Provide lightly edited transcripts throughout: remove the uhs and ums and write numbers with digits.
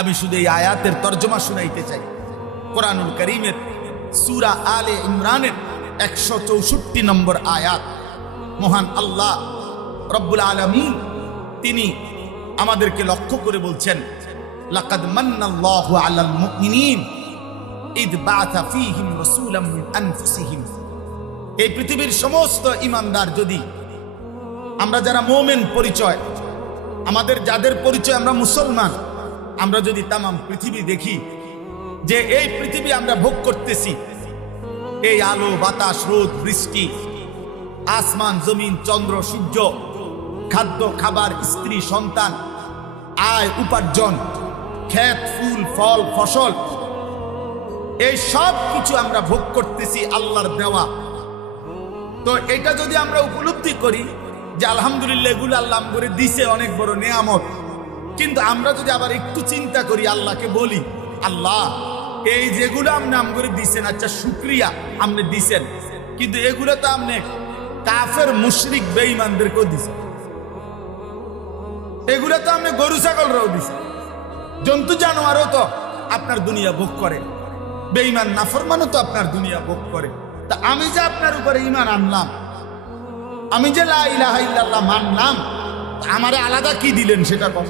আমি শুধু এই আয়াতের তর্জমা শুনাইতে চাই। কোরআনুল কারীমের সূরা আলে ইমরানের 164 নম্বর আয়াত। মহান আল্লাহ রব্বুল আলামিন তিনি আমাদেরকে লক্ষ্য করে বলছেন, লাকাদ মান্নাল্লাহু আলাল মুমিনিন ইদ বাআসা ফীহিম রাসূলাম মিন আনফুসিহিম। এই পৃথিবীর সমস্ত ঈমানদার, যদি আমরা যারা মুমিন পরিচয়, আমাদের যাদের পরিচয় আমরা মুসলমান, আমরা যদি তামাম পৃথিবী দেখি, যে এই পৃথিবী আমরা ভোগ করতেছি, এই আলো বাতাস রোদ বৃষ্টি, আসমান জমিন চন্দ্র সূর্য, খাদ্য খাবার স্ত্রী সন্তান, আয় উপার্জন, ক্ষেত ফুল ফল ফসল, এই সব কিছু আমরা ভোগ করতেছি আল্লাহর দেওয়া। তো এটা যদি আমরা উপলব্ধি করি যে আলহামদুলিল্লাহ এগুলো আল্লাহ করে দিছে, অনেক বড় নেয়ামত, কিন্তু আমরা যদি আবার একটু চিন্তা করি, আল্লাহকে বলি, আল্লাহ এই যেগুলো আপনি আম করে দিছেন, আচ্ছা শুকরিয়া আপনি দিছেন, কিন্তু এগুলো তো আপনি কাফের মুশরিক বেঈমানদেরকেও দিছেন, এগুলো তো আপনি গরু ছাগলরাও দিছেন, জন্তু জানোয়ারও তো আপনার দুনিয়া ভোগ করে, বেঈমান নাফরমানও তো আপনার দুনিয়া ভোগ করে। তা আমি যে আপনার উপরে ঈমান আনলাম, আমি যে লা ইলাহা ইল্লাল্লাহ মানলাম, আমারে আলাদা কি দিলেন সেটা কম।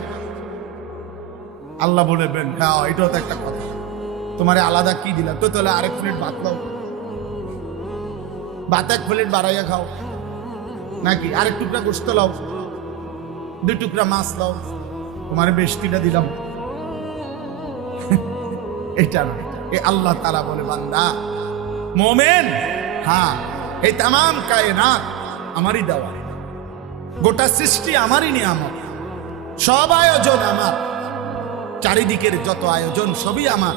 আল্লাহ বলবেন, হ্যাঁ এটাও তো একটা কথা, তোমারে আলাদা কি দিলাম, তো তাহলে আরেক প্লেট ভাত দাও, ভাত এক প্লেট বাড়াইয়া খাও, নাকি আরেক টুকরা গোশত লাও, 2 টুকরা মাছ লাও, তোমারে বেশকিটা দিলাম। এটা না, এই আল্লাহ তাআলা বলে, বান্দা মুমিন, হ্যাঁ এই তামাম কায়নাত আমারই দেওয়া, গোটা সৃষ্টি আমারই নিয়ামত, সব আয়োজন আমার, চারিদিকের যত আয়োজন সবই আমার,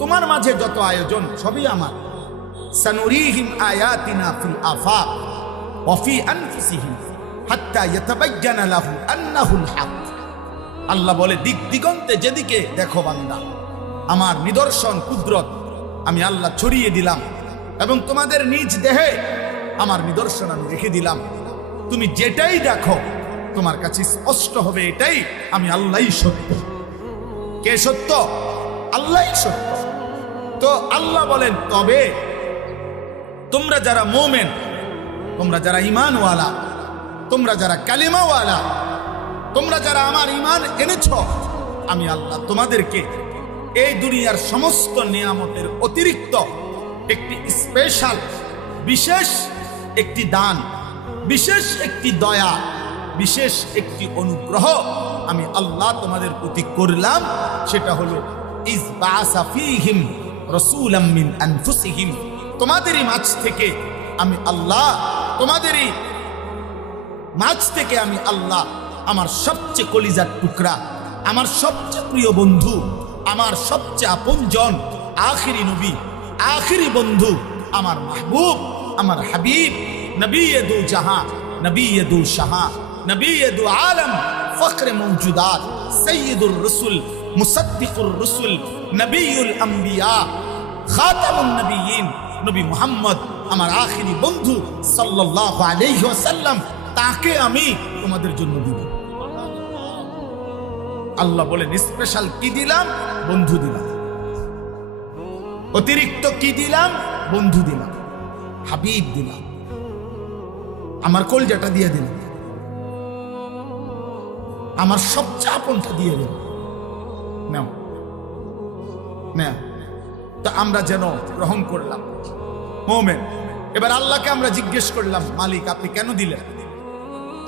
তোমার মাঝে যত আয়োজন সবই আমার। সানুরিহিম আয়াতিনা ফিল আফাক ওয়া ফি আনফুসিহিম হাত্তা ইয়াতাবায়্যানা লাহু আন্নাহুল হক। আল্লাহ বলে, দিক দিগন্তে যেদিকে দেখো বান্দা, আমার নিদর্শন কুদরত আমি আল্লাহ ছড়িয়ে দিলাম, এবং তোমাদের নিজ দেহে আমার নিদর্শন আমি রেখে দিলাম। তুমি যেটাই দেখো তোমার কাছে স্পষ্ট হবে এটাই আমি আল্লাহই সত্য। কে সত্য? আল্লাহই সত্য। তো আল্লাহ বলেন, তবে তোমরা যারা মুমিন, তোমরা যারা ঈমানওয়ালা, তোমরা যারা কালিমাওয়ালা, তোমরা যারা আমার ঈমান এনেছ, আমি আল্লাহ তোমাদেরকে এই দুনিয়ার সমস্ত নিয়ামতের অতিরিক্ত একটি স্পেশাল বিশেষ একটি দান, বিশেষ একটি দয়া, বিশেষ একটি অনুগ্রহ আমি আল্লাহ তোমাদের প্রতি করলাম। সেটা হলো ইজ বাআসা ফীহিম রাসূলাম মিন আনফুসিহিম। তোমাদেরই মাঝ থেকে আমি আল্লাহ, তোমাদেরই মাঝ থেকে আমি আল্লাহ আমার সবচেয়ে কলিজার টুকরা, আমার সবচেয়ে প্রিয় বন্ধু, আমার সবচেয়ে আপনজন, আখিরি নবী, আখিরি বন্ধু, আমার মাহবুব, আমার হাবিব, নবীয়ে জাহাঁ, নবীয়ে শাহাঁ, নবীয়ে আলম, ফখরে মওজুদাত, সৈয়দুর রসুল, মুসাদ্দিকুর রসুল, নবীউল আম্বিয়া, খাতামুন নবিয়্যিন, নবী মুহাম্মদ আমার আখিরি বন্ধু সাল্লাল্লাহু আলাইহি ওয়াসাল্লাম, তাকে আমি তোমাদের জন্য দিব। আল্লাহ বলেন, স্পেশাল কি দিলাম? বন্ধু দিলাম। অতিরিক্ত কি দিলাম? বন্ধু দিলাম, হাবিব দিলাম, আমার কলজাটা দিয়ে দিলাম, আমার সবচেয়ে আপনটা দিয়ে দিলাম। নাও না, তো আমরা যেন গ্রহণ করলাম মুমিন। এবার আল্লাহকে আমরা জিজ্ঞেস করলাম, মালিক আপনি কেন দিলেন?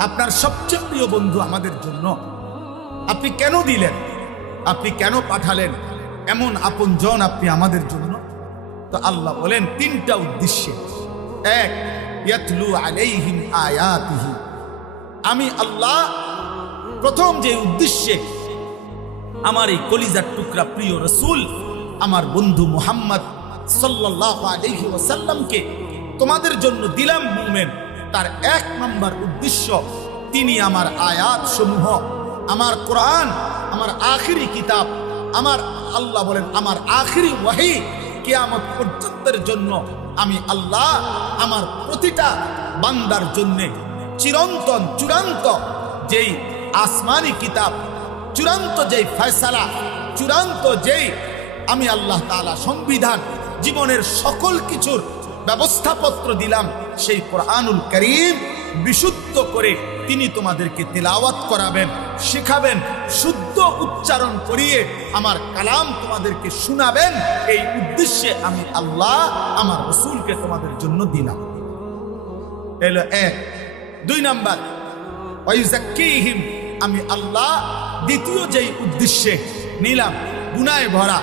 আপনার সবচেয়ে প্রিয় বন্ধু আমাদের জন্য আপনি কেন দিলেন? আপনি কেন পাঠালেন? এমন আপনজন আপনি আমাদের জন্য। তো আল্লাহ বলেন, 3টা উদ্দেশ্যে। 1, ইয়াতলু আলাইহিম আয়াতিহি। আমি আল্লাহ প্রথম যে উদ্দেশ্যে আমার এই কলিজার টুকরা প্রিয় রাসূল, আমার বন্ধু মুহাম্মদ সাল্লাল্লাহু আলাইহি ওয়াসাল্লামকে তোমাদের জন্য দিলাম মুমিন, তার 1 নম্বর উদ্দেশ্য, তিনি আমার আয়াত সমূহ, আমার কোরআন, আমার আখিরি কিতাব, আমার আল্লাহ বলেন আমার আখিরি ওয়াহি কিয়ামত পর্যন্তের জন্য আমি আল্লাহ আমার প্রতিটা বান্দার জন্য চিরন্তন চূড়ান্ত যেই আসমানি কিতাব, চূড়ান্ত যেই ফয়সালা চূড়ান্ত যেই আমি আল্লাহ তাআলা সংবিধান জীবনের সকল কিছুর ব্যবস্থাপত্র দিলাম, সেই কোরআনুল কারীম বিশুদ্ধ করে তিনি তোমাদেরকে তেলাওয়াত করাবেন, শেখাবেন, শুদ্ধ উচ্চারণ করিয়ে আমার কালাম তোমাদেরকে শোনাবেন। এই উদ্দেশ্যে আমি আল্লাহ আমার রাসূলকে তোমাদের জন্য দিলাম। এলো এক। দুই নাম্বার, ওয়াইযাক্কিহিম, আমি আল্লাহ দ্বিতীয় যেই উদ্দেশ্যে নিলাম, গুনাহে ভরা,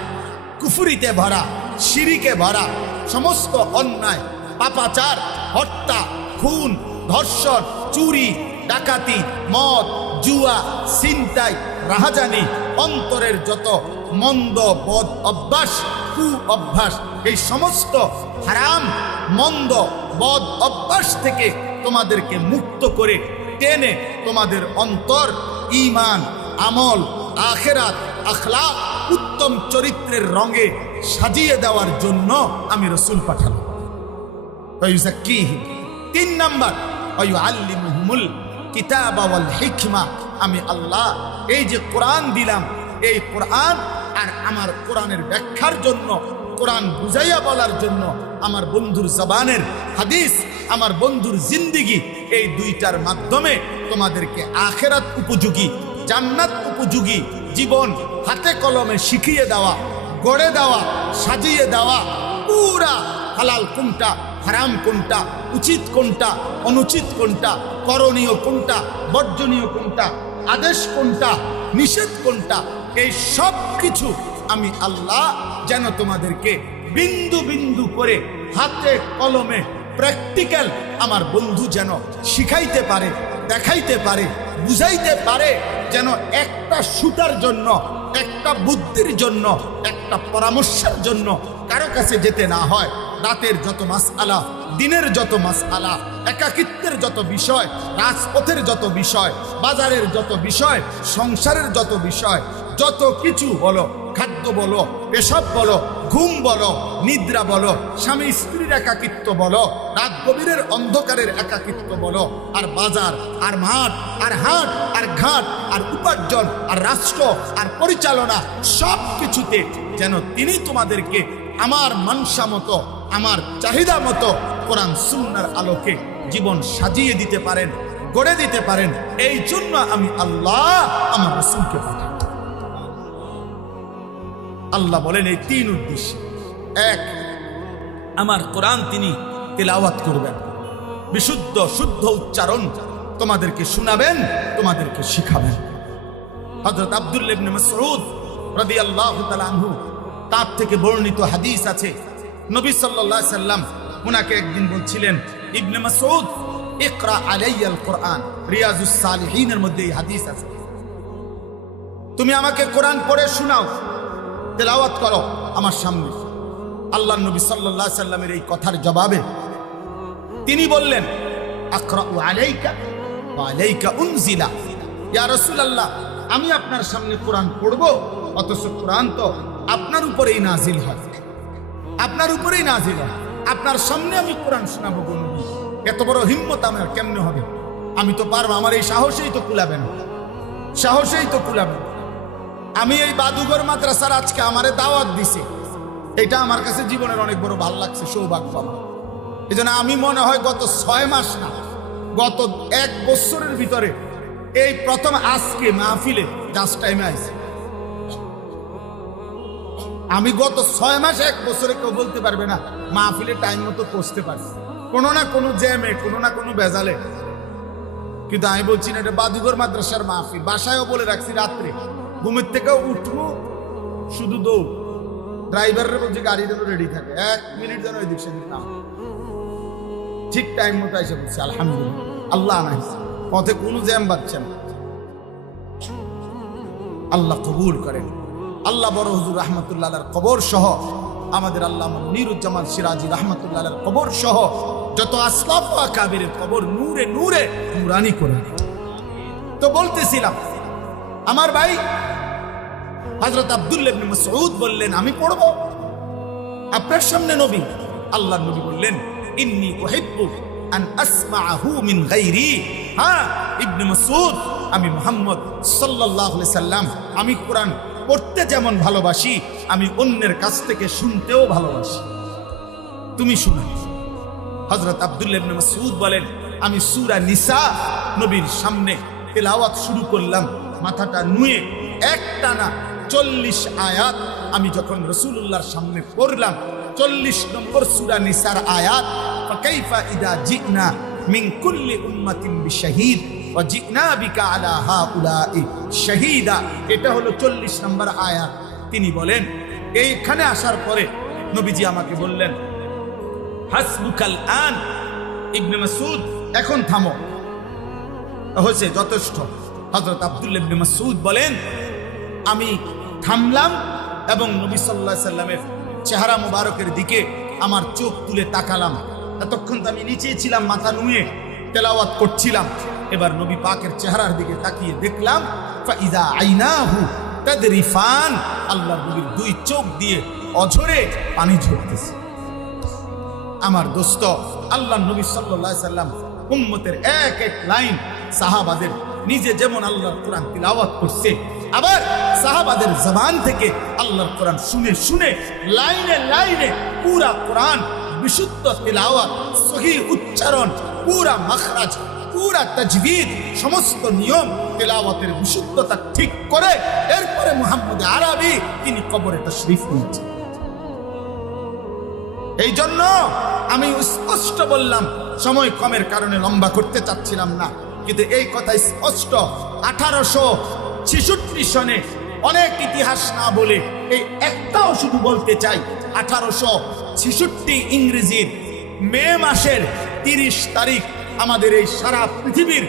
কুফরিতে ভরা, শিরিকে ভরা, সমস্ত অন্যায়, পাপাচার, হত্যা, খুন, ধর্ষণ, চুরি, ডাকাতি, মদ, জুয়া, ছিনতাই, রাহাজানি, অন্তরের যত মন্দ বদ অভ্যাস, কু অভ্যাস, এই সমস্ত হারাম মন্দ বদ অভ্যাস থেকে তোমাদেরকে মুক্ত করে টেনে তোমাদের অন্তর ঈমান, আমল, আখিরাত, আখলাক, উত্তম চরিত্রের রঙে সাজিয়ে দেওয়ার জন্য আমি রাসূল পাঠালাম। তিন নাম্বার, ওয়ায়ুআল্লিমুহুমুল কিতাবা ওয়াল হিকমা, আমি আল্লাহ এই যে কোরআন দিলাম, এই কোরআন আর আমার কোরআনের ব্যাখ্যার জন্য, কোরআন বুঝাইয়া বলার জন্য আমার বন্ধুর জবানের হাদিস, আমার বন্ধুর জিন্দিগি, এই দুইটার মাধ্যমে তোমাদেরকে আখিরাত উপযোগী, জান্নাত উপযোগী জীবন হাতে কলমে শিখিয়ে দেওয়া, গড়ে দেওয়া, সাজিয়ে দেওয়া, পুরা হালাল কোনটা, হারাম কোনটা, উচিত কোনটা, অনুচিত কোনটা, করণীয় কোনটা, বর্জনীয় কোনটা, আদেশ কোনটা, নিষেধ কোনটা, এই সব কিছু আমি আল্লাহ যেন তোমাদেরকে বিন্দু বিন্দু করে হাতে কলমে প্র্যাকটিক্যাল আমার বন্ধু যেন শিখাইতে পারে, দেখাইতে পারে, বুঝাইতে পারে, যেন একটা সুতার জন্য, একটা বুদ্ধির জন্য, একটা পরামর্শের জন্য কারো কাছে যেতে না হয়। রাতের যত মাসআলা, দিনের যত মাসআলা, একাকিত্বের যত বিষয়, রাজপথের যত বিষয়, বাজারের যত বিষয়, সংসারের যত বিষয়, যত কিছু বলো, খাদ্য বলো, পেশাব বলো, ঘুম বলো, নিদ্রা বলো, স্বামী স্ত্রীর একাকিত্ব বলো, রাত গভীরের অন্ধকারের একাকিত্ব বলো, আর বাজার, আর মাঠ, আর হাট, আর ঘাট, আর উপার্জন, আর রাষ্ট্র, আর পরিচালনা, সব কিছুতে যেন তিনি তোমাদেরকে আমার মানসা মতো, আমার চাহিদা মতো কোরআন সুন্নাহর আলোকে জীবন সাজিয়ে দিতে পারেন, গড়ে দিতে পারেন। এই জন্য আমি আল্লাহ আমার রাসূলকে পাঠাই। আল্লাহ বলেন এই তিন উদ্দেশ্য। এক, আমার কোরআন তিনি তেলাওয়াত করবেন, বিশুদ্ধ শুদ্ধ উচ্চারণ তোমাদেরকে শোনাবেন, তোমাদেরকে শিখাবেন। হযরত আব্দুল্লাহ ইবনে মাসউদ রাদিয়াল্লাহু তাআলা আনহু, তার থেকে বর্ণিত হাদিস আছে, নবী সাল্লাল্লাহু আলাইহি সাল্লাম উনাকে একদিন বলছিলেন, ইবনে মাসউদ ইকরা আলাইয়াল কোরআন, রিয়াজুস সালিহিনের মধ্যে এই হাদিস আছে, তুমি আমাকে কোরআন পড়ে শোনাও, তেলাওয়াত করো আমার সামনে। আল্লাহর নবী সাল্লাল্লাহু আলাইহি সাল্লামের এই কথার জবাবে তিনি বললেন, আকরাউ আলাইকা ওয়া আলাইকা উনজিলা, ইয়া রাসূলুল্লাহ, আমি আপনার সামনে কোরআন পড়ব, অথচ কোরআন তো আপনার উপরেই নাজিল হয়, আপনার উপরেই নাজিল হয়, আপনার সামনে আমি কোরআন শোনাবো। নবী, এত বড় হিম্মত আমার কেমনে হবে? আমি তো পারবো, আমার এই সাহসেই তো কুলাবে না, সাহসেই তো কুলাবে না। আমি এই বাদুঘর মাদ্রাসার আজকে আমারে দাওয়াত দিছে, এটা আমার কাছে জীবনের অনেক বড় ভালো লাগছে, সৌভাগ্য আমার। এই জন্য আমি মনে হয় গত 6 মাস না, গত 1 বছরের ভিতরে এই প্রথম আজকে মাহফিলে জাস্ট টাইমে আইছে। আমি গত 6 মাস 1 বছরে কেউ বলতে পারবে না মাহফিলে টাইম মতো পৌঁছতে পারছি, কোনো না কোনো জ্যামে, কোনো না কোনো বেজালে। কিন্তু আমি বলছি না, এটা বাদুঘর মাদ্রাসার মাহফিল। বাসায়ও বলে রাখছি, রাত্রে ঘুমের থেকে উঠবো শুধু দৌড়, ড্রাইভারের বলছি গাড়ি যেন রেডি থাকে, 1 মিনিট যেন এদিক সেদিক না, ঠিক টাইম মতো এসে বলছি। আলহামদুলিল্লাহ, আল্লাহ আনাইছে, পথে কোনো জ্যাম বাড়ছে না। আল্লাহ কবুল করেন। আল্লাহ বড় হুজুর রাহমাতুল্লাহ আলাইহির কবর সহ, আমাদের আল্লামা মুনিরুজ্জামান সিরাজি রাহমাতুল্লাহ আলাইহির কবর সহ যত আসলাফ ও আকাবিরের কবর নূরে নূরে নুরানি করে। তো বলতেছিলাম, আমার ভাই হযরত আব্দুল্লাহ ইবনে মাসউদ বললেন, আমি পড়ব আপনার সামনে। নবী, আল্লাহর নবী বললেন, ইন্নী উহিব্বু আন আসমাআহু মিন গায়রি। হ্যাঁ ইবনে মাসউদ, আমি মুহাম্মদ সাল্লাল্লাহু আলাইহি সাল্লাম, আমি কোরআন পড়তে যেমন ভালোবাসি, আমি অন্যের কাছ থেকে শুনতেও ভালোবাসি। তুমি শুনো। হযরত আব্দুল্লাহ ইবনে মাসউদ বলেন, আমি সূরা নিসা নবীর সামনে তেলাওয়াত শুরু করলাম, মাথাটা নুয়ে একটানা 40 আয়াত আমি যখন রাসূলুল্লাহর সামনে পড়লাম, 40 নম্বর সূরা নিসার আয়াত, ফাকাইফা ইদা জিনা মিন কুল্লি উম্মাতিন বিশাহিদ ওয়া জিনা বিকা আলা হাউলাই শাহীদা, এটা হলো 40 নম্বর আয়াত। তিনি বলেন, এইখানে আসার পরে নবীজি আমাকে বললেন, হাসবুকাল আন ইবনে মাসউদ, এখন থামো, হয়েছে, যথেষ্ট। হযরত আব্দুল্লাহ ইবনে মাসউদ বলেন, আমি থামলাম এবং নবী সাল্লাল্লাহু আলাইহি সাল্লামের চেহারা মুবারকের দিকে আমার চোখ তুলে তাকালাম। এতক্ষণ তো আমি নিচেই ছিলাম, মাথা নুয়ে তেলাওয়াত করছিলাম। এবার নবী পাকের চেহারার দিকে তাকিয়ে দেখলাম, ফাইদা আইনাহু তাদরিফান, আল্লাহর নবীর দুই চোখ দিয়ে অঝরে পানি ঝরতেছে। আমার দোস্ত, আল্লাহর নবী সাল্লাল্লাহু আলাইহি সাল্লাম উম্মতের এক এক লাইন, সাহাবাদের নিজে যেমন আল্লাহর কোরআন তিলাওয়াত করছে, আবার সাহাবাদের জবান থেকে আল্লাহর কোরআন শুনে শুনে লাইনে লাইনে পুরা কোরআন বিশুদ্ধ তিলাওয়াত, সহিহ উচ্চারণ, পুরা মাখরাজ, পুরা তাজবিদ, সমস্ত নিয়ম তিলাওয়াতের বিশুদ্ধতা ঠিক করে এরপরে মুহাম্মদ আরবি তিনি কবরে তাশরীফ নিয়েছেন। এই জন্য আমি স্পষ্ট বললাম, সময় কমের কারণে লম্বা করতে চাচ্ছিলাম না, কিন্তু এই কথা স্পষ্ট। 1866 সনে অনেক ইতিহাস না বলে এই একটাও শুধু বলতে চাই, 1866 ইংরেজির মে মাসের 30 তারিখ আমাদের এই সারা পৃথিবীর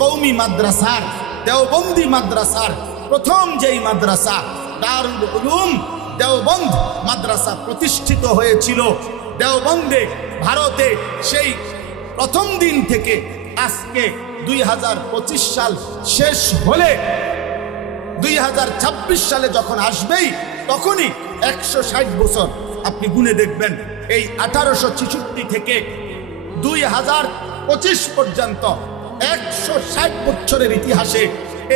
কওমি মাদ্রাসার, দেওবন্দি মাদ্রাসার প্রথম যেই মাদ্রাসা দারুল উলুম দেওবন্দ মাদ্রাসা প্রতিষ্ঠিত হয়েছিল। দেওবন্দে ভারতে সেই প্রথম দিন থেকে আজকে 2025 সাল শেষ হলে 2026 সালে যখন আসবেই তখনই 160 বছর আপনি গুনে দেখবেন। এই 1866 থেকে 2025 পর্যন্ত 160 বছরের ইতিহাসে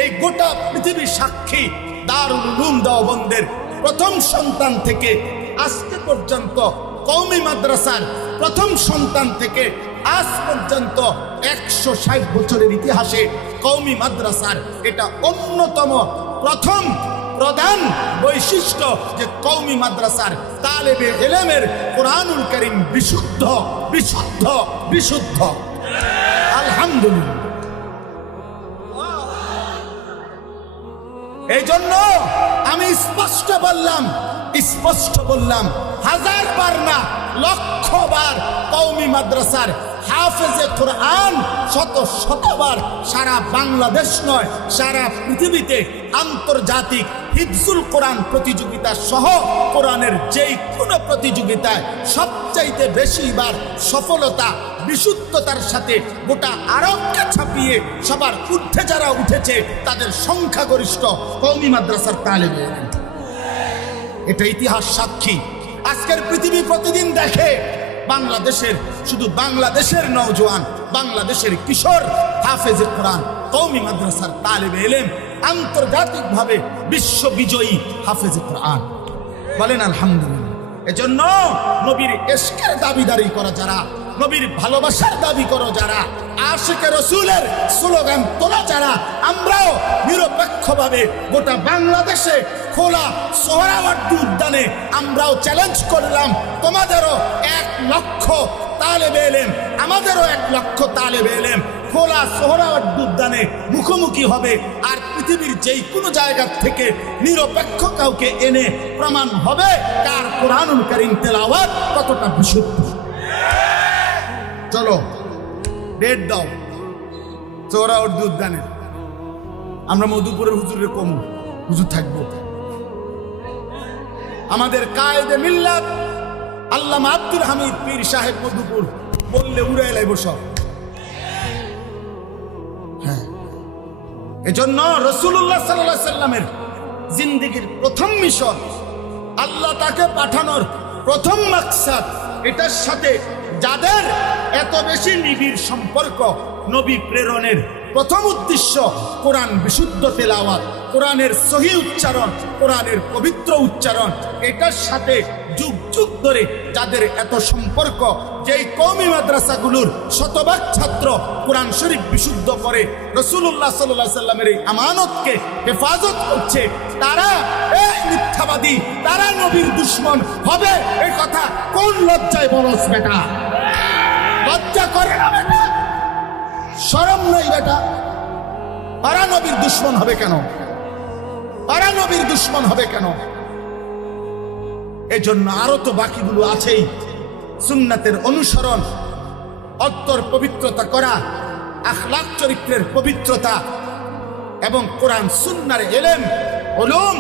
এই গোটা পৃথিবী সাক্ষী দারুল উলুম দেওবন্দের প্রথম সন্তান থেকে আজকে পর্যন্ত, কওমি মাদ্রাসার প্রথম সন্তান থেকে আজ পর্যন্ত 160 বছরের ইতিহাসে কওমি মাদ্রাসার এটা অন্যতম প্রথম প্রধান বৈশিষ্ট্য যে কওমি মাদ্রাসার তালেবে ইলমের কোরআনুল কারীম বিশুদ্ধ বিশুদ্ধ বিশুদ্ধ। আলহামদুলিল্লাহ। এই জন্য আমি স্পষ্ট বললাম, হাজার বার না লক্ষ বার কওমি মাদ্রাসার হাফেজে কোরআন শতবার সারা বাংলাদেশ নয় সারা পৃথিবীতে আন্তর্জাতিক হিফজুল কোরআন প্রতিযোগিতা সহ কোরআনের যেই কোনো প্রতিযোগিতায় সবচাইতে বেশিবার সফলতা বিশুদ্ধতার সাথে গোটা আরবকে ছাপিয়ে সবার ঊর্ধ্বে যারা উঠেছে তাদের সংখ্যাগরিষ্ঠ কওমি মাদ্রাসার তালেবে ইলম। এটা ইতিহাস সাক্ষী। আজকের পৃথিবী প্রতিদিন দেখে বাংলাদেশের, শুধু বাংলাদেশের নওজোয়ান, বাংলাদেশের কিশোর হাফেজে কোরআন কওমি মাদ্রাসার তালেবে ইলম আন্তর্জাতিকভাবে বিশ্ববিজয়ী হাফেজে কোরআন। বলেন আলহামদুলিল্লাহ। এজন্য নবীর ইশকের দাবিদারি করা যারা, নবীর ভালোবাসার দাবি করো যারা, আশিকে রসুলের স্লোগান তোলা যারা, আমরাও নিরপেক্ষভাবে গোটা বাংলাদেশে খোলা সোহরাওয়ার্দী উদ্যানে আমরাও চ্যালেঞ্জ করলাম, তোমাদেরও 1 লক্ষ তালেবে ইলম, আমাদেরও 1 লক্ষ তালেবে ইলম খোলা সোহরাওয়ার্দী উদ্যানে মুখোমুখি হবে। আর পৃথিবীর যেই কোনো জায়গা থেকে নিরপেক্ষ কাউকে এনে প্রমাণ হবে কার কোরআনুল কারীম তেলাওয়াত কতটা বিশুদ্ধ। চলো ডেট দাও সোহরাওয়ার্দী উদ্যানে, আমরা মধুপুরের হুজুরের কমু হুজুর থাকবো। আমাদের কায়েদে মিল্লাত আল্লামা আব্দুল হামিদ পীর সাহেব মধুপুর বললে উড়ে এলাই বসব। হ্যাঁ, এজন্য রাসূলুল্লাহ সাল্লাল্লাহু আলাইহি সাল্লামের জিন্দেগীর প্রথম মিশন, আল্লাহ তাকে পাঠানোর প্রথম মাকসাদ, এটার সাথে যাদের এত বেশি নিবিড় সম্পর্ক, নবী প্রেরণের প্রথম উদ্দেশ্য কোরআন বিশুদ্ধ তেলাওয়াত, কোরআনের সহি উচ্চারণ, কোরআনের পবিত্র উচ্চারণ, এটার সাথে যুগ যুগ ধরে যাদের এত সম্পর্ক, যেই কওমি মাদ্রাসাগুলোর শতভাগ ছাত্র কোরআন শরীফ বিশুদ্ধ করে রাসূলুল্লাহ সাল্লাল্লাহু আলাইহি সাল্লামের এই আমানতকে হেফাজত করছে, তারা এই মিথ্যাবাদী, তারা নবীর দুশমন হবে। এই কথা কোন লজ্জায় বলছ বেটা? লজ্জা করে না বেটা? শরম নাই বেটা? তারা নবীর দুশমন হবে কেন? তারা নবীর দুশমন হবে কেন? এজন্য আরো তো বাকিগুলো আছেই। সুন্নাতের অনুসরণ, অন্তর পবিত্রতা করা, আখলাক চরিত্রের পবিত্রতা এবং কোরআন সুন্নার ইলম, উলুম,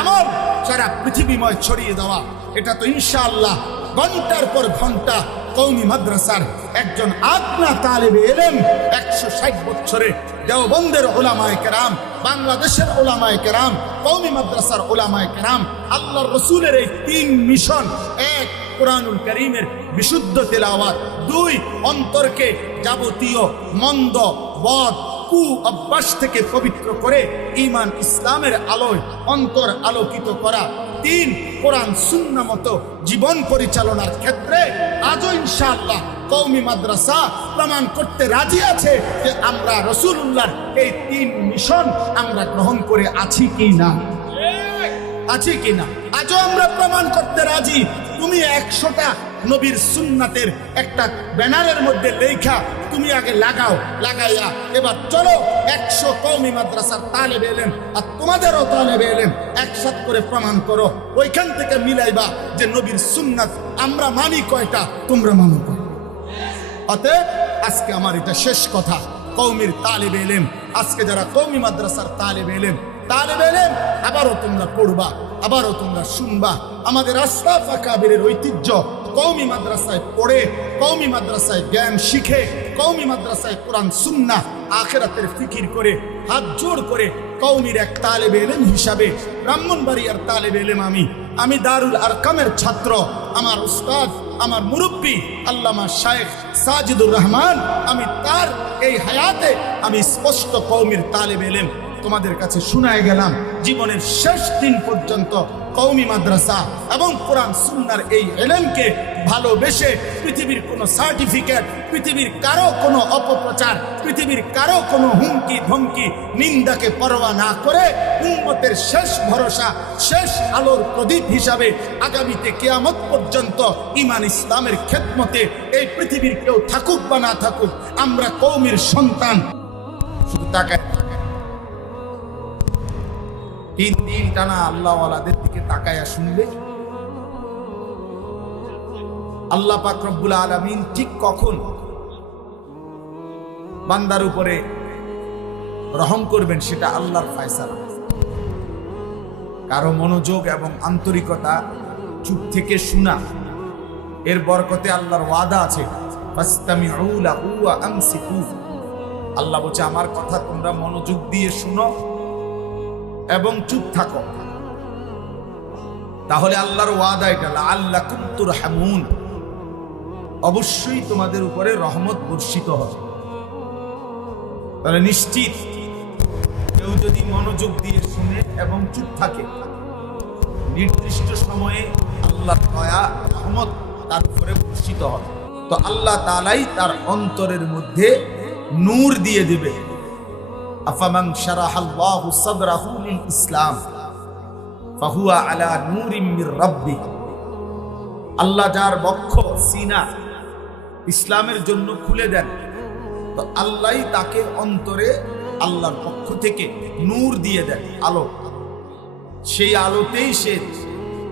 আমল সারা পৃথিবীময় ছড়িয়ে দেওয়া, এটা তো ইনশাআল্লাহ ঘন্টার পর ঘন্টা কওমি মাদ্রাসার একজন আদনা তালেবে ইলম 160 বছরে দেওবন্দের উলামায়ে কেরাম, বাংলাদেশের উলামায়ে কেরাম, কওমি মাদ্রাসার উলামায়ে কেরাম, আল্লাহর রাসূলের এই 3 মিশন, 1 কোরআনুল কারীমের বিশুদ্ধ তেলাওয়াত, 2 অন্তরকে যাবতীয় মন্দ, বদ, কু অভ্যাস থেকে পবিত্র করে ঈমান ইসলামের আলোয় অন্তর আলোকিত করা, 3 কোরআন সুন্নাহ মতো জীবন পরিচালনার ক্ষেত্রে আজও ইনশাআল্লাহ কওমি মাদ্রাসা প্রমাণ করতে রাজি আছে যে আমরা রাসূলুল্লাহর এই 3 মিশন আমরা গ্রহণ করে আছি কি না, আছি কি না। আজও আমরা প্রমাণ করতে রাজি। তুমি 100টা নবীর সুন্নাতের একটা ব্যানারের মধ্যে লেখা তুমি আগে লাগাও, লাগাইয়া এবার চলো 100 কওমি মাদ্রাসার তালেবে ইলম আর তোমাদেরও তালেবে ইলম একসাথে করে প্রমাণ করো। ওইখান থেকে মিলাইবা যে নবীর সুন্নাত আমরা মানি কয়টা, তোমরা মানো কয়টা। অতএব আজকে আমার এটা শেষ কথা, কওমির তালেবে ইলম, আজকে যারা কওমি মাদ্রাসার তালেবে ইলম আবারও তোমরা পড়বা, আবারও তোমরা শুনবা। আমাদের আশরাফ আকাবিরের ঐতিহ্য কওমি মাদ্রাসায় পড়ে, কওমি মাদ্রাসায় জ্ঞান শিখে, কওমি মাদ্রাসায় কোরআন সুন্নাহ আখিরাতের ফিকির করে, হাত জোড় করে কওমির এক তালেবে ইলম হিসাবে ব্রাহ্মণবাড়িয়ার তালেবে ইলম আমি দারুল আরকামের ছাত্র, আমার উস্তাদ, আমার মুরব্বী আল্লামা শায়েখ সাজিদুর রহমান, আমি তার এই হায়াতে আমি স্পষ্ট কওমির তালেবে ইলম তোমাদের কাছে শোনায় গেলাম। জীবনের শেষ দিন পর্যন্ত কওমি মাদ্রাসা এবং কোরআন সুন্নাহর এই ইলমকে ভালোবেসে পৃথিবীর কোনো সার্টিফিকেট, পৃথিবীর কারো কোনো অপপ্রচার, পৃথিবীর কারো কোনো হুমকি ধমকি নিন্দাকে পরোয়া না করে উম্মতের শেষ ভরসা, শেষ আলোর প্রদীপ হিসাবে আগামীতে কিয়ামত পর্যন্ত ঈমান ইসলামের খেদমতে এই পৃথিবীর কেউ থাকুক বা না থাকুক, আমরা কওমির সন্তান। শুধু তাকায় 3 দিন টানা আল্লাহওয়ালাদের দিকে তাকায়া শুনবে আল্লাহ পাক রব্বুল আলামিন ঠিক কখন বান্দার উপরে রহম করবেন সেটা আল্লাহর ফয়সালা। কারো মনোযোগ এবং আন্তরিকতা, চুপ থেকে শোনা, এর বরকতে আল্লাহর ওয়াদা আছে, ফাসতামিউ লাহু ওয়া আমসিকু। আল্লাহ বলছে আমার কথা তোমরা মনোযোগ দিয়ে শুনো এবং চুপ থাকো, তাহলে আল্লাহর ওয়াদা এটা, লাআল্লাকুম তুরহামুন, অবশ্যই তোমাদের উপরে রহমত বর্ষিত হবে। তাহলে নিশ্চিত কেউ যদি মনোযোগ দিয়ে শুনে এবং চুপ থাকে, নির্দিষ্ট সময়ে আল্লাহর দয়া রহমত তার উপরে বর্ষিত হবে। তো আল্লাহ তাআলাই তার অন্তরের মধ্যে নূর দিয়ে দিবে। আফামান শারাহাল্লাহু সাদরাহু লিল ইসলাম ফাহুয়া আলা নূরিম মির রাব্বি। আল্লাহ যার বক্ষ সিনা ইসলামের জন্য খুলে দেন, তো আল্লাহই তাকে অন্তরে আল্লাহর পক্ষ থেকে নূর দিয়ে দেন, আলো। সেই আলোতেই সে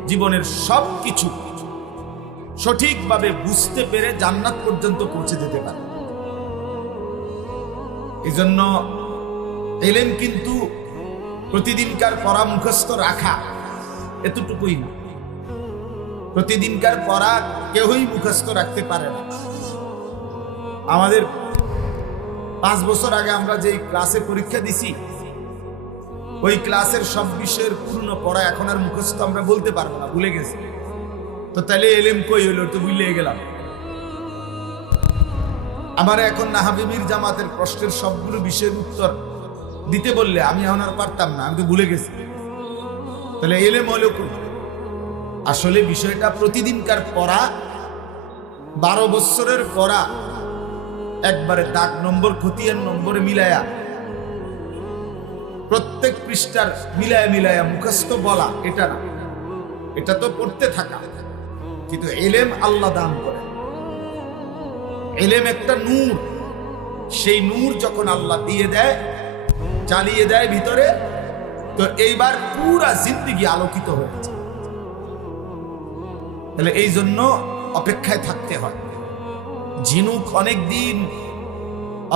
জীবনের সব কিছু সঠিকভাবে বুঝতে পেরে জান্নাত পর্যন্ত পৌঁছে যেতে পারে। এজন্য ইলম কিন্তু প্রতিদিনকার পড়া মুখস্থ রাখা এতটুকুই না। প্রতিদিনকার পড়া কেউই মুখস্থ রাখতে পারে না। আমাদের 5 বছর আগে আমরা যে ক্লাসে পরীক্ষা দিছি, ওই ক্লাসের সব বিষয়ের পূর্ণ পড়া এখন আর মুখস্থ আমরা বলতে পারবো না, ভুলে গেছি। তো তাহলে ইলম কই হইল, তো ভুলে গেলাম। আমার এখন নাহাবিবির জামাতের প্রশ্নের সবগুলো বিষয়ের উত্তর দিতে বললে আমি এখন আর পারতাম না, আমি তো ভুলে গেছি। তাহলে এলেম হলো কি? আসলে বিষয়টা প্রতিদিনকার পড়া, 12 বছরের পড়া, একবারে দাগ নম্বর খতিয়ান নম্বরে মিলায়া প্রত্যেক পৃষ্ঠার মিলায়া মিলায়া মুখস্থ বলা, এটা না, এটা তো পড়তে থাকা। কিন্তু এলেম আল্লাহ দান করে। এলেম একটা নূর, সেই নূর যখন আল্লাহ দিয়ে দেয়, চালিয়ে দেয় ভিতরে, তো এইবার পুরা জিন্দেগি আলোকিত হয়েছে। তাহলে এই জন্য অপেক্ষায় থাকতে হয়। ঝিনুক অনেক দিন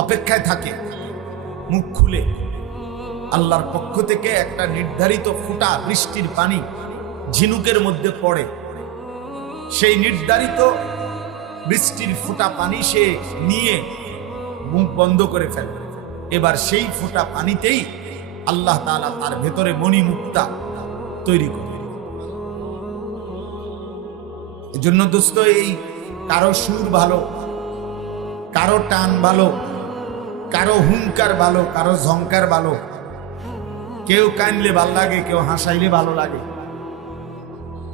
অপেক্ষায় থাকে, মুখ খুলে আল্লাহর পক্ষ থেকে একটা নির্ধারিত ফোঁটা বৃষ্টির পানি ঝিনুকের মধ্যে পড়ে। সেই নির্ধারিত বৃষ্টির ফোঁটা পানি সে নিয়ে মুখ বন্ধ করে ফেলে। এবার সেই ফোঁটা পানিতেই আল্লাহ তাআলা তার ভেতরে মণিমুক্তা তৈরি করে। এজন্য দোস্ত, এই কারো সুর ভালো, কারো টান ভালো, কারো হুঙ্কার ভালো, কারো ঝংকার ভালো, কেউ কানলে ভালো লাগে, কেউ হাসাইলে ভালো লাগে,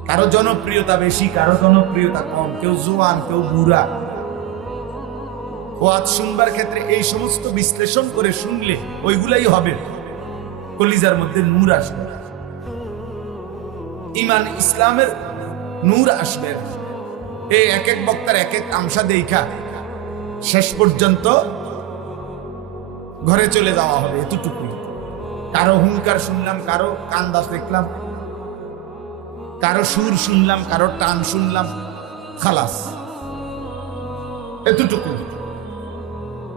কারো জনপ্রিয়তা বেশি, কারো জনপ্রিয়তা কম, কেউ জোয়ান, কেউ বুড়া। ওয়াজ শুনবার ক্ষেত্রে এই সমস্ত বিশ্লেষণ করে শুনলে ওইগুলাই হবে, কলিজার মধ্যে নূর আসবে, ঈমান ইসলামের নূর আসবে। এই এক এক বক্তার এক এক আমসা দেখা শেষ পর্যন্ত ঘরে চলে যাওয়া হবে, এতটুকুই। কারো হুঙ্কার শুনলাম, কারো কান্দাস দেখলাম, কারো সুর শুনলাম, কারো টান শুনলাম, খালাস, এতটুকু।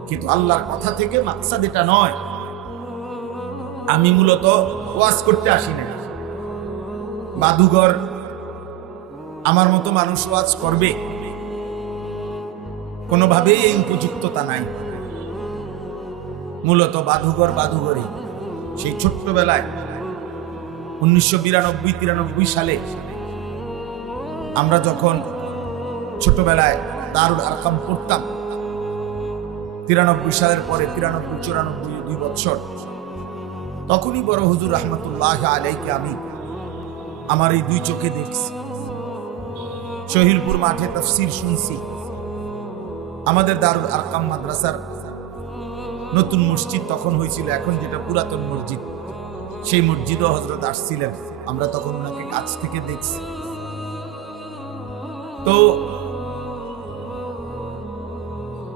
কিন্তু আল্লাহর কথা থেকে মাকসাদ এটা নয়। আমি মূলত ওয়াজ করতে আসি না। বাদুঘর আমার মতো মানুষ ওয়াজ করবে, কোনোভাবেই এই উপযুক্ততা নাই। মূলত বাদুঘরই। সেই ছোট্টবেলায় 1992-93 সালে আমরা যখন ছোটবেলায় দারুল আরকাম পড়তাম, 93 সালের পরে 93-94 2 বছর, তখনই বড় হুজুর রহমতুল্লাহ আলাইকে আমি আমার এই 2 চোখে দেখছি। শহীদপুর মাঠে তাফসীর শুনছি। আমাদের দারুল আরকাম মাদ্রাসার নতুন মসজিদ তখন হয়েছিল, এখন যেটা পুরাতন মসজিদ, সেই মসজিদও হযরত আসছিলেন। আমরা তখন ওনাকে কাছ থেকে দেখছি। তো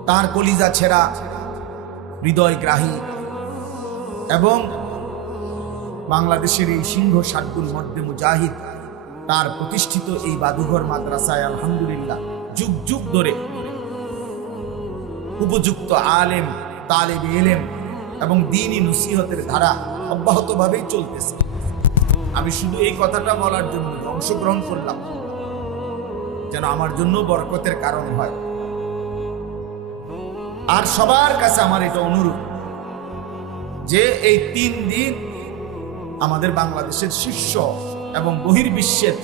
তার কলিজা ছেঁড়া, হৃদয়গ্রাহী এবং বাংলাদেশের এই সিংহ সার্দুল মধ্যে মুজাহিদ, তার প্রতিষ্ঠিত এই বাদুঘর মাদ্রাসায় আলহামদুলিল্লাহ যুগ যুগ ধরে উপযুক্ত আলেম, তালেব ইলম এবং দ্বীনি নসিহতের ধারা অব্যাহতভাবেই চলতেছে। আমি শুধু এই কথাটা বলার জন্য অংশগ্রহণ করলাম, যেন আমার জন্য বরকতের কারণ হয়। আর সবার কাছে আমার এটা অনুরোধ যে এই 3 দিন আমাদের বাংলাদেশের শীর্ষ এবং বহির্বিশ্বের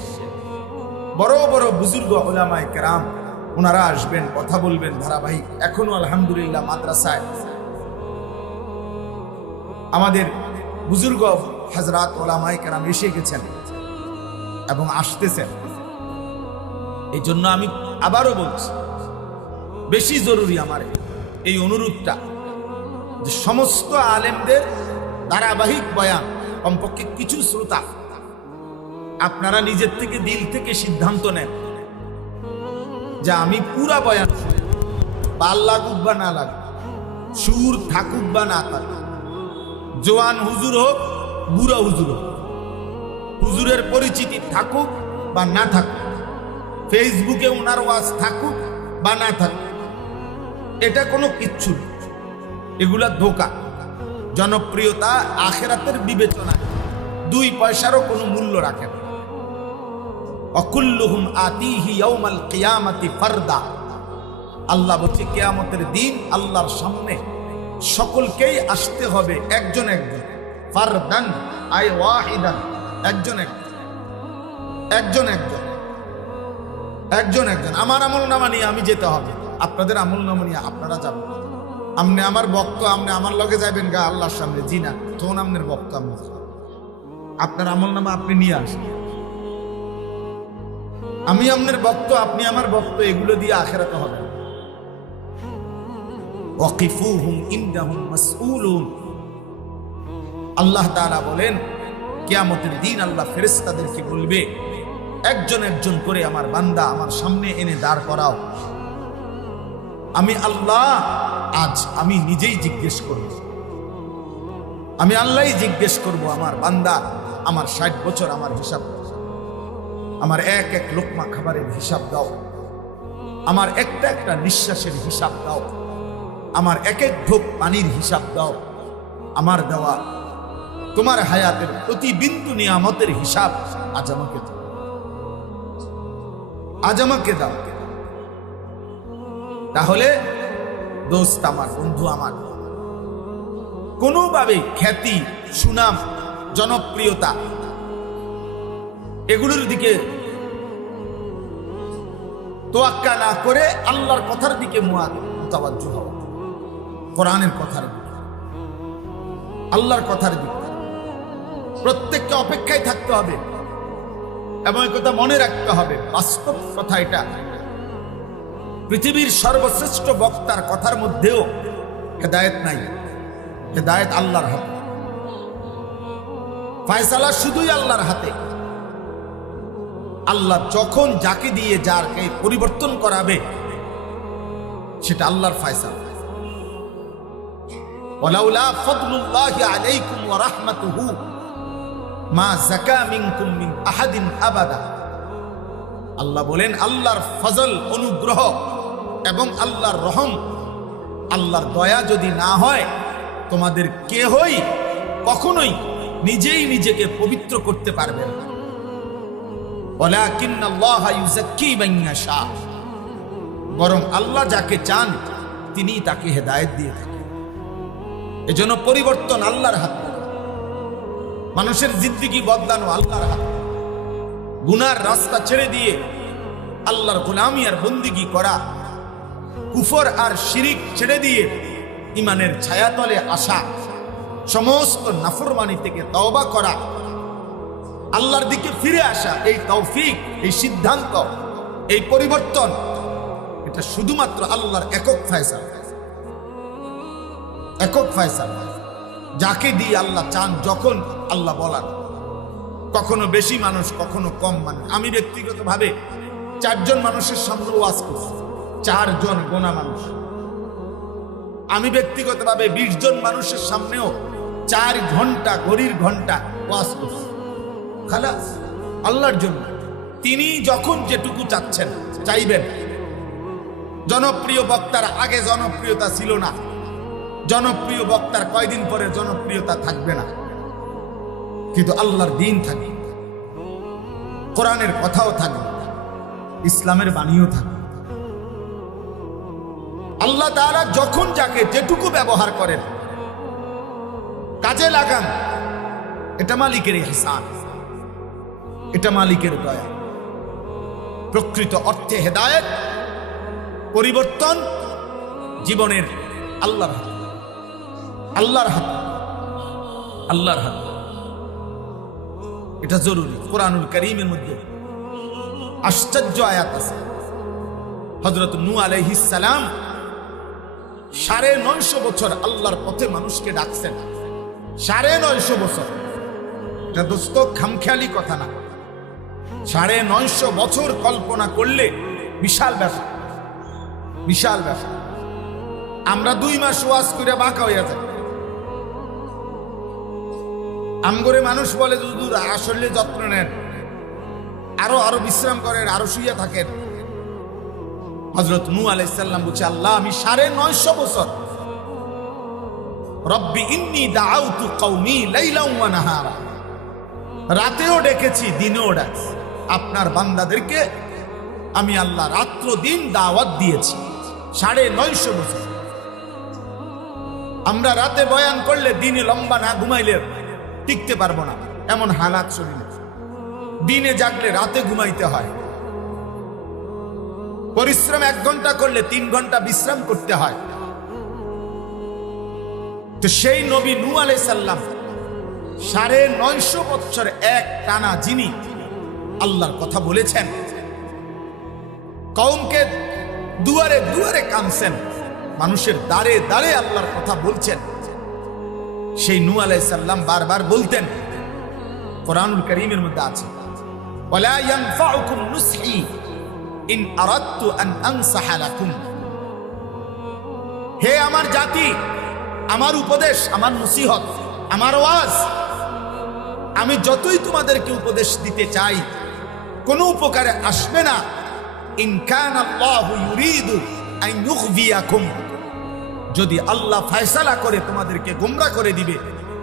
বড় বড় বুজুর্গ উলামায়ে কেরাম ওনারা আসবেন, কথা বলবেন ধারাবাহিক। এখনো আলহামদুলিল্লাহ মাদ্রাসায় আমাদের বুজুর্গ হযরত উলামায়ে কেরাম এসে গেছেন এবং আসতেছেন। এই জন্য আমি আবারও বলছি, বেশি জরুরি আমার এই অনুরোধটা যে সমস্ত আলেমদের ধারাবাহিক বয়ান, কমপক্ষে কিছু শ্রোতা আপনারা নিজের থেকে দিল থেকে সিদ্ধান্ত নেন যে আমি পুরা বয়ান, ভাল লাগুক বা না লাগুক, সুর থাকুক বা না থাকুক, জোয়ান হুজুর হোক, বুড়া হুজুর হোক, হুজুরের পরিচিতি থাকুক বা না থাকুক, ফেসবুকে ওনার ওয়াজ থাকুক বা না থাকুক, এটা কোনো কিচ্ছু, এগুলা ধোঁকা। জনপ্রিয়তা আখিরাতের বিবেচনায় 2 পয়সারও কোনো মূল্য রাখে না। অকুল্লুহুম আতিহি ইয়াউমাল কিয়ামাতি ফারদা। আল্লাহ বলছে কিয়ামতের দিন আল্লাহর সামনে সকলকেই আসতে হবে একজন একজন, ফারদান আই ওয়াহিদান, একজন একজন। আমার আমলনামা নিয়ে আমি যেতে হবে, আপনাদের আমলনামা নিয়ে আপনারা যাবেন। আমনে আমার বক্ত, আমনে আমার লগে যাবেন গা আল্লাহর সামনে, জি না। তখন আপনার ভক্ত আমি। আপনার আমল নামা আপনি নিয়ে আসেন, আমি আপনার ভক্ত, আপনি আমার ভক্ত, এগুলো দিয়ে আখিরাতে হবে না। ওয়াকিফুহুম ইন্নাহুম মাসউলুন। আল্লাহ তাআলা বলেন কিয়ামতের দিন আল্লাহ ফেরেশতাদেরকে বলবে, একজন একজন করে আমার বান্দা আমার সামনে এনে দাঁড় করাও। আমি আল্লাহ আজ আমি নিজেই জিজ্ঞেস করব, আমি আল্লাহই জিজ্ঞেস করব, আমার বান্দা আমার 60 বছর আমার হিসাব দাও, আমার এক এক লোকমা খাবারের হিসাব দাও, আমার একটা একটা নিঃশ্বাসের হিসাব দাও, আমার এক এক ঢোক পানির হিসাব দাও, আমার দেওয়া তোমার হায়াতের প্রতি বিন্দু নিয়ামতের হিসাব আজ আমাকে দাও, আজ আমাকে দাও। তাহলে দোস্ত আমার, বন্ধু আমার, কোনোভাবে খ্যাতি, সুনাম, জনপ্রিয়তা এগুলোর দিকে তোয়াক্কা না করে আল্লাহর কথার দিকে মুতাওয়াজ্জুহ হও, কোরআনের কথার দিকে, আল্লাহর কথার দিকে। প্রত্যেককে অপেক্ষায় থাকতে হবে এবং এই কথা মনে রাখতে হবে, বাস্তব কথা এটা। পৃথিবীর সর্বশ্রেষ্ঠ বক্তার কথার মধ্যেও হেদায়েত নাই, হেদায়েত আল্লাহর হাতে, ফয়সালা শুধুই আল্লাহর হাতে। আল্লাহ যখন যাকে দিয়ে যারকে পরিবর্তন করাবে সেটা আল্লাহর ফয়সালা। ওয়ালাউলা ফাদলুল্লাহি আলাইকুম ওয়া রাহমাতুহু মা যাকা মিনকুম মিন আহাদিন আবাদা। আল্লাহ বলেন আল্লাহর ফজল, অনুগ্রহ এবং আল্লাহর রহম, আল্লাহর দয়া যদি না হয় তোমাদের কেহই কখনোই নিজেই নিজেকে পবিত্র করতে পারবে না। ওয়ালাকিন্নাল্লাহা ইউযাক্কি মান ইয়াশা। বরং আল্লাহ যাকে চান তিনি তাকে হেদায়েত দিয়ে থাকেন। এজন্য পরিবর্তন আল্লাহর হাতে, মানুষের জিন্দেগি বদলানো আল্লাহর হাতে। গুনার রাস্তা ছেড়ে দিয়ে আল্লাহর গোলামি আর বন্দিগি করা, কুফর আর শিরিক ছেড়ে দিয়ে ইমানের ছায়াতলে আসা, সমস্ত নাফরমানি থেকে তওবা করা, আল্লাহর দিকে ফিরে আসা, এই তৌফিক, এই সিদ্ধান্ত, এই পরিবর্তন, এটা শুধুমাত্র আল্লাহর একক ফয়সালা, একক ফয়সালা। যাকে দিয়ে আল্লাহ চান, যখন আল্লাহ বলার, কখনো বেশি মানুষ, কখনো কম মানুষ। আমি ব্যক্তিগতভাবে 4 জন মানুষের সামনে ওয়াজ করছি, 4 জন গোনা মানুষ। আমি ব্যক্তিগতভাবে 20 জন মানুষের সামনেও 4 ঘন্টা, ঘড়ির ঘন্টা ওয়াজ করছি, খালাস আল্লাহর জন্য। তিনি যখন যেটুকু চাচ্ছেন, চাইবেন। জনপ্রিয় বক্তার আগে জনপ্রিয়তা ছিল না, জনপ্রিয় বক্তার কয়দিন পরে জনপ্রিয়তা থাকবে না, কিন্তু আল্লাহর দ্বীন থাকবে, কোরআনের কথাও থাকবে, ইসলামের বাণীও থাকবে। আল্লাহ তাআলা যখন যাকে যেটুকু ব্যবহার করেন, কাজে লাগান, এটা মালিকের ইহসান, এটা মালিকের দয়া। প্রকৃত অর্থে হেদায়েত, পরিবর্তন জীবনের আল্লাহর হাতে, আল্লাহর হাতে, আল্লাহর হাতে। এটা জরুরি। কোরআনুল কারীমের মধ্যে আশ্চর্য আয়াত আছে। হযরত নূহ আলাইহিস সালাম 950 বছর আল্লাহর পথে মানুষকে ডাকছেন। 950 বছর, এটা দোস্ত খামখেয়ালি কথা না। 950 বছর কল্পনা করলে বিশাল ব্যাপার, বিশাল ব্যাপার। আমরা 2 মাস ওয়াজ করে বাঁকা হইয়া যাই। আমগরে মানুষ বলে হুজুর আসলে যত্ন নেন, আরো বিশ্রাম করেন, আরো শুইয়া থাকেন। হযরত নূহ আলাইহিস সালাম বলছে, আল্লাহ আমি 950 বছর, রব্বি ইন্নী দাআউতু কওমি লাইলান ওয়া নাহারা, রাতেও ডেকেছি, দিনেও ডাকছি। আপনার বান্দাদেরকে আমি আল্লাহ রাত্র দিন দাওয়াত দিয়েছি। 950 বছর। আমরা রাতে বয়ান করলে দিনে লম্বা না ঘুমাইলে টিকতে পারবো না, এমন হালাত শরীরে। দিনে জাগলে রাতে ঘুমাইতে হয়। পরিশ্রম 1 ঘন্টা করলে 3 ঘন্টা বিশ্রাম করতে হয়। তো সেই নবী নূহ আলাইহিস সালাম 950 বছর এক টানা যিনি আল্লাহর কথা বলেছেন, কওমকে দুয়ারে দুয়ারে কানছেন, মানুষের দ্বারে দ্বারে আল্লাহর কথা বলছেন, সেই নূহ আলাইহিস সালাম বারবার বলতেন, কোরআনুল কারীমের মধ্যে আছে, ওয়ালা ইয়ানফাউকুম নুসহি ইন আরাদতু আন আনসাহা লাকুম। হে আমার জাতি, আমার উপদেশ, আমার নসিহত, আমার ওয়াজ, আমি যতই তোমাদেরকে উপদেশ দিতে চাই কোনো উপকারে আসবে না। ইন কানাল্লাহু ইউরিদু আন ইউগবিয়াকুম, যদি আল্লাহ ফয়সালা করে তোমাদেরকে গোমরাহ করে দিবে,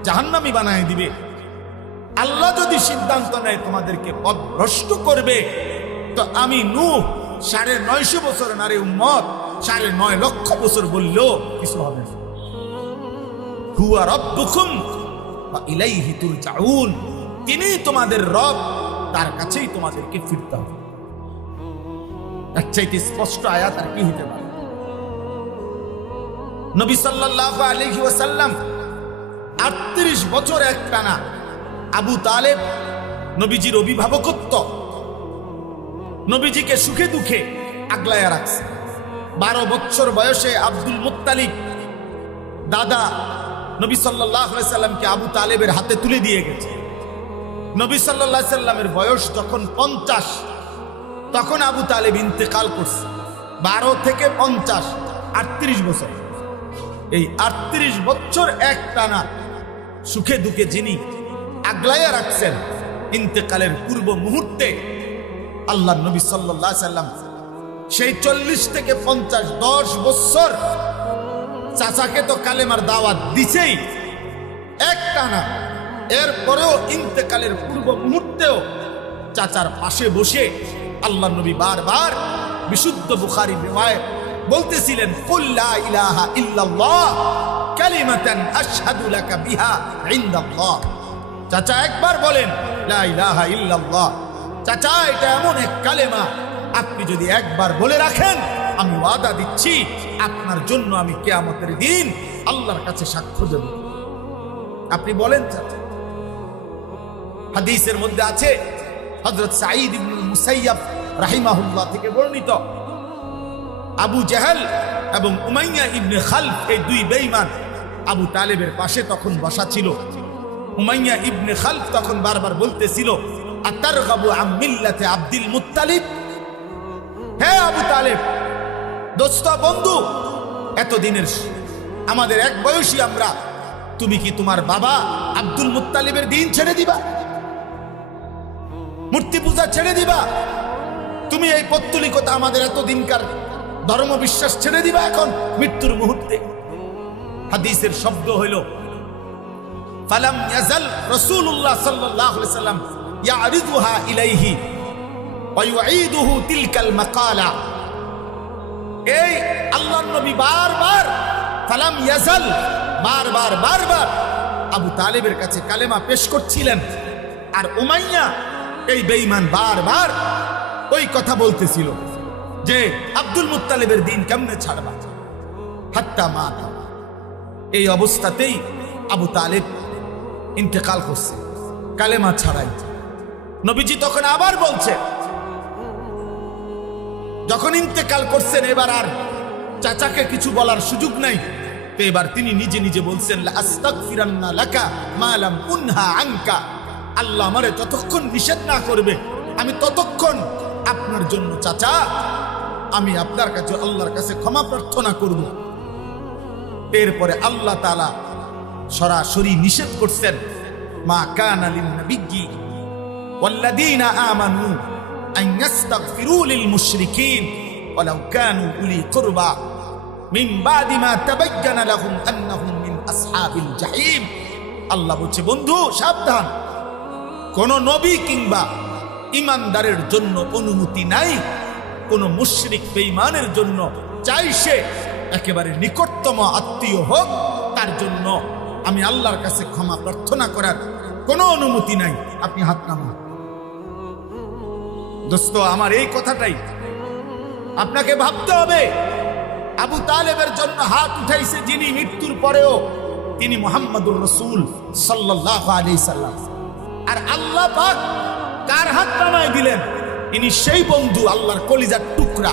জাহান্নামী বানায় দিবে, আল্লাহ যদি সিদ্ধান্ত নেয় তোমাদেরকে পথভ্রষ্ট করবে, তো আমি নূহ 950 বছর নারে উম্মত 9.5 লক্ষ বছর বললেও কিছু হবে না। হুয়া রাব্বুকুম ওয়া ইলাইহি তুরজাউন, তিনি তোমাদের রব, তার কাছেই তোমাদেরকে ফিরতে হবে। এর চাইতে স্পষ্ট আয়াত আর কি হতে পারে? নবী সাল্লাল্লাহু আলাইহি ওয়াসাল্লাম 38 বছর একটানা আবু তালেব নবীজির অভিভাবকত্ব, নবীজিকে সুখে দুঃখে আগলায়া রাখছে। 12 বছর বয়সে আব্দুল মুত্তালিব দাদা নবী সাল্লাল্লাহু আলাইহি সাল্লামকে আবু তালেবের হাতে তুলে দিয়ে গেছে। নবী সাল্লাল্লাহু আলাইহি সাল্লামের বয়স যখন 50, তখন আবু তালেব ইন্তেকাল করছে। 12 থেকে 50 38 বছর, এই 38 বছর একটানা সুখে দুঃখে যিনি আগলায়া রাখছেন, ইন্তেকালের পূর্ব মুহূর্তে আল্লাহ নবী সাল্লাল্লাহু আলাইহি সাল্লাম সেই 40 থেকে 50 10 বছর চাচাকে তো কালেমার দাওয়াত দিছেই একটানা, এরপরেও ইন্তেকালের পূর্ব মুহূর্তেও চাচার পাশে বসে আল্লাহ নবী বারবার বিশুদ্ধ বুখারী রিওয়ায়াত বলতেছিলেন, কুল লা ইলাহা ইল্লাল্লাহ কালিমাতান আশহাদু লাকা বিহা ইনদাল্লাহ। চাচা একবার বলেন লা ইলাহা ইল্লাল্লাহ। চাচা, এটা এমন এক কালেমা, আপনি যদি একবার বলে রাখেন, আমি ওয়াদা দিচ্ছি আপনার জন্য আমি কিয়ামতের দিন আল্লাহর কাছে সাক্ষ্য দেব। আপনি বলেন চাচা। হাদিসের মধ্যে আছে, হযরত সাঈদ ইবনে মুসাইয়াব রাহিমাহুল্লাহ থেকে বর্ণিত, আবু জাহল এবং উমাইয়া ইবনে খালফ, এই দুই বেঈমান আবু তালেবের পাশে তখন বসা ছিল। উমাইয়া ইবনে খালফ তখন বারবার বলতেছিল, আতারগাবু আন মিল্লাতি আব্দুল মুত্তালিব। হে আবু তালেব, দোস্ত বন্ধু, এতদিনের আমাদের এক বয়সী আমরা, তুমি কি তোমার বাবা আব্দুল মুত্তালিবের দিন ছেড়ে দিবা? মূর্তি পূজা ছেড়ে দিবা? তুমি এই পৌত্তলিকতা, আমাদের এতদিনকার ধর্ম বিশ্বাস ছেড়ে দিবা এখন মৃত্যুর মুহূর্তে? হাদিসের শব্দ হইল, ফালাম ইয়াজাল রাসূলুল্লাহ সাল্লাল্লাহু আলাইহি ওয়াসাল্লাম ইয়ারিদুহা ইলাইহি ওয়া ইউঈদুহু তিলকাল মাকালা। এই আল্লাহর নবী বারবার ফালাম ইয়াজাল, বারবার বারবার আবু তালেবের কাছে কালেমা পেশ করছিলেন, আর উমাইয়া এই বেঈমান বারবার ওই কথা বলতেছিল যে আব্দুল মুত্তালিবের দিন কেমনে ছাড়বা, হাত্তা মাতা। এই অবস্থাতেই আবু তালেব ইন্তেকাল করছে কালেমা ছাড়াই। নবীজি তখন আবার বলছে, যখন ইন্তেকাল করছেন এবার আর চাচাকে কিছু বলার সুযোগ নাই, তো এবার তিনি নিজে নিজে বলছেন, লা আস্তাগফিরান্না লাকা মা লাম উনহা আনকা। আল্লাহ আমারে যতক্ষণ নিষেধ না করবে আমি ততক্ষণ আপনার জন্য চাচা আমি আপনার কাছে আল্লাহর কাছে ক্ষমা প্রার্থনা করব। এরপরে আল্লাহ তাআলা সরাসরি নিষেধ করছেন, মা কানা লিন নাবিয়্যি ওয়াল্লাযীনা আমানু আন ইস্তাগফিরু লিল মুশরিকিন ওয়ালাউ কানু উলি কুরবা মিন বাদি মা তাবায়্যানা লাহুম আন্নাহুম মিন আসহাবিল জাহিম। আল্লাহ বলছে, বন্ধু সাবধান, কোন নবী কিংবা ইমানদারের জন্য অনুমতি নাই কোন মুশরিক বেঈমানের জন্য, চাই সে একেবারে নিকটতম আত্মীয় হোক, তার জন্য আমি আল্লাহর কাছে ক্ষমা প্রার্থনা করার কোনো অনুমতি নাই। আপনি হাত নামান। দোস্ত আমার, এই কথাটাই আপনাকে ভাবতে হবে। আবু তালেবের জন্য হাত উঠাইছে যিনি, মৃত্যুর পরেও তিনি মুহাম্মদুর রাসূল সাল্লাল্লাহু আলাইহি সাল্লাম। আর আল্লাহ পাক কার হাত নামায় দিলেন? ইনি সেই বন্ধু, আল্লাহর কলিজার টুকরা।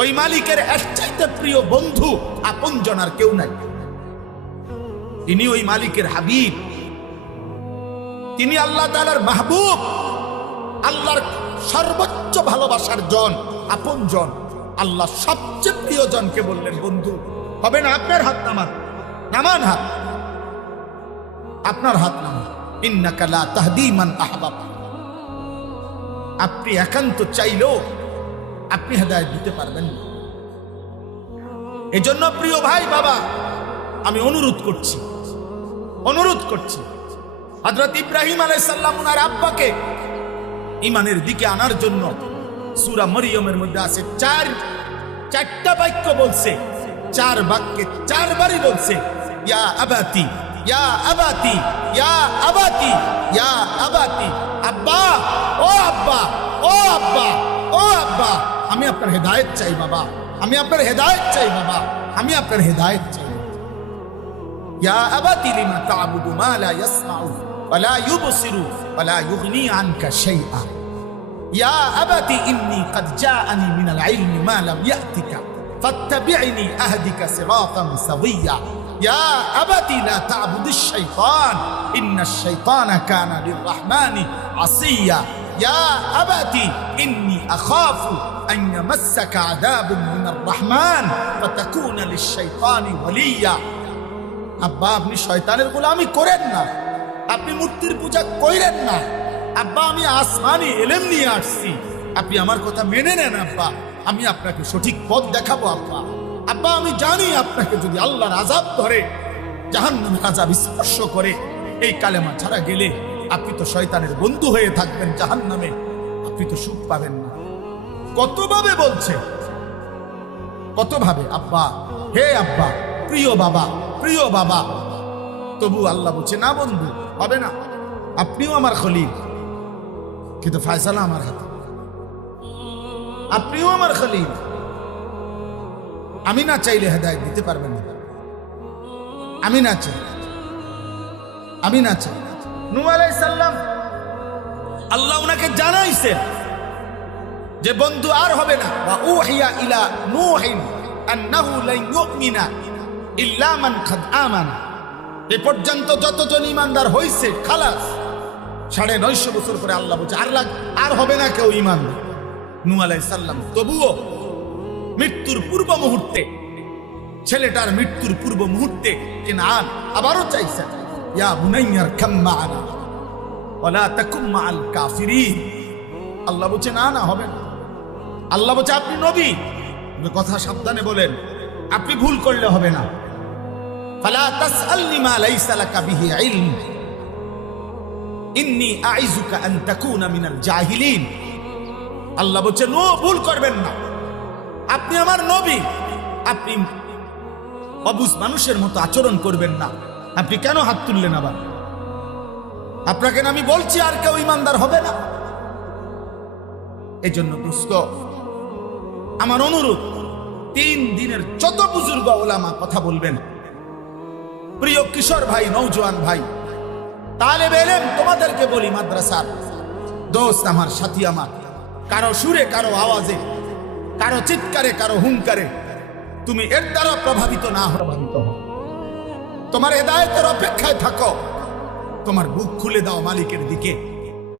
ওই মালিকের এর চাইতে প্রিয় বন্ধু আপনজন আর কেউ নাই। তিনি ওই মালিকের হাবিব, তিনি আল্লাহ তাআলার মাহবুব, আল্লাহর সর্বোচ্চ ভালোবাসার জন, আপনজন। আল্লাহ সবচেয়ে প্রিয়জনকে বললেন বন্ধু। হবে না? আপনার হাত নামান, নামান হাত, আপনার হাত নামান। ইন্নাকা লা তাহদি মান আহবাবতা। আপনি একান্ত চাইলেও আপনি হেদায়েত দিতে পারবেন না। এজন্য প্রিয় ভাই বাবা, আমি অনুরোধ করছি হযরত ইব্রাহিম আলাইহিস সালাম ওনার আব্বাকে ঈমানের দিকে আনার জন্য সূরা মরিয়মের মধ্যে আছে চারটা বাক্য বলছে, 4 বাক্যে 4 বারই বলছে ইয়া আবাতি, ইয়া আবাতি, ইয়া আবাতি, ইয়া আবাতি। আব্বা, ও আব্বা, ও আব্বা, ও আব্বা, আমি আপনার হেদায়েত চাই বাবা, আমি আপনার হেদায়েত চাই বাবা, আমি আপনার হেদায়েত চাই। ইয়া আবাতি লিমা তা'বুদু মা লা ইয়াসমাউ ওয়া লা ইউবসিরু ওয়া লা ইউগনি আনকা শাইআ। ইয়া আবাতি ইন্নী ক্বাদ জাআনি মিনাল ইলমি মা লাম ইয়াতিকা ফাত্তাবি'নি আহদিকা সিরাতান সাওয়্যা। ইয়া আবাতি লা তা'বুদিশ শাইতান ইন্নাশ শাইতানা কানা লির-রাহমানি আসিয়্যা। ইয়া আবাতি ইন্নী আখাফু আন ইয়ামাসসাকা আযাবুন মিনার-রাহমান ফাতাকুনা লিশ-শাইতানি ওয়ালিয়্যা। আব্বা, আপনি শয়তানের গোলামি করেন না, আপনি মূর্তির পূজা করেন না। আব্বা, আমি আসমানি ইলম নিয়ে আসছি, আপনি আমার কথা মেনে নেন আব্বা, আমি আপনাকে সঠিক পথ দেখাবো আব্বা। আব্বা, আমি জানি আপনাকে যদি আল্লাহর আযাব ধরে, জাহান্নামের আযাব স্পর্শ করে, এই কালেমা ছাড়া গেলে আপনি তো শয়তানের বন্ধু হয়ে থাকবেন জাহান্নামে, আপনি তো সুখ পাবেন না। কতভাবে বলছে, কতভাবে। আব্বা, হে আব্বা, প্রিয় বাবা, প্রিয় বাবা। তবু আল্লাহ বলছে না বন্ধু, হবে না, আপনিও আমার খলিল, কিন্তু ফয়সালা আমার হাতে। আপনিও আমার খলিল, আমি না চাইলে হেদায়েত দিতে পারবেন না। আমি না চাই নূহ আলাইহিস সালাম, আল্লাহ ওনাকে জানাইছেন যে বন্ধু আর হবে না। ওয়া উহিয়া ইলা নূহিন আন্নাহু লান ইউমিনা ইল্লা মান কাদ আমানা। এ পর্যন্ত যতজন ঈমানদার হইছে খালাস। 950 বছর পরে আল্লাহ বলছে আর হবে না কেউ ঈমান। নূহ আলাইহিস সালাম তবুও মৃত্যুর পূর্ব মুহূর্তে, ছেলেটার মৃত্যুর পূর্ব মুহূর্তে কিনান আবারও চাইছে ইয়া বুনাইয়ার কাম মা'ানা ওয়া লা তাকুম মা'আল কাফিরিন। আল্লাহ বলছে না হবে না। আল্লাহ বলছে আপনি নবী, কথা সাবধানে বলেন, আপনি ভুল করলে হবে না। ফালা তাসআলনি মা লাইসা লাকা বিহি ইলম ইন্নী আইযুকা আন তাকুনা মিনাল জাহিলিন। আল্লাহ বলছে নো, ভুল করবেন না, আপনি আমার নবী, আপনি অবুঝ মানুষের মতো আচরণ করবেন না। আপনি কেন হাত তুললেন আবার? আপনাকে আমি বলছি আর কেউ ঈমানদার হবে না। এই জন্য দোস্ত, আমার অনুরোধ, 3 দিনের যত বুজুর্গ ওলামা কথা বলবেন, প্রিয় কিশোর ভাই, নওজোয়ান ভাই, তালেবে ইলম, তোমাদেরকে বলি, মাদ্রাসার দোস্ত আমার, সাথী আমার, কারো সুরে, কারো আওয়াজে, কারো চিৎকারে, কারো হুঙ্কারে তুমি এর দ্বারা প্রভাবিত না হও। তোমার হেদায়েতের অপেক্ষায় থাকো, তোমার বুক খুলে দাও মালিকের দিকে।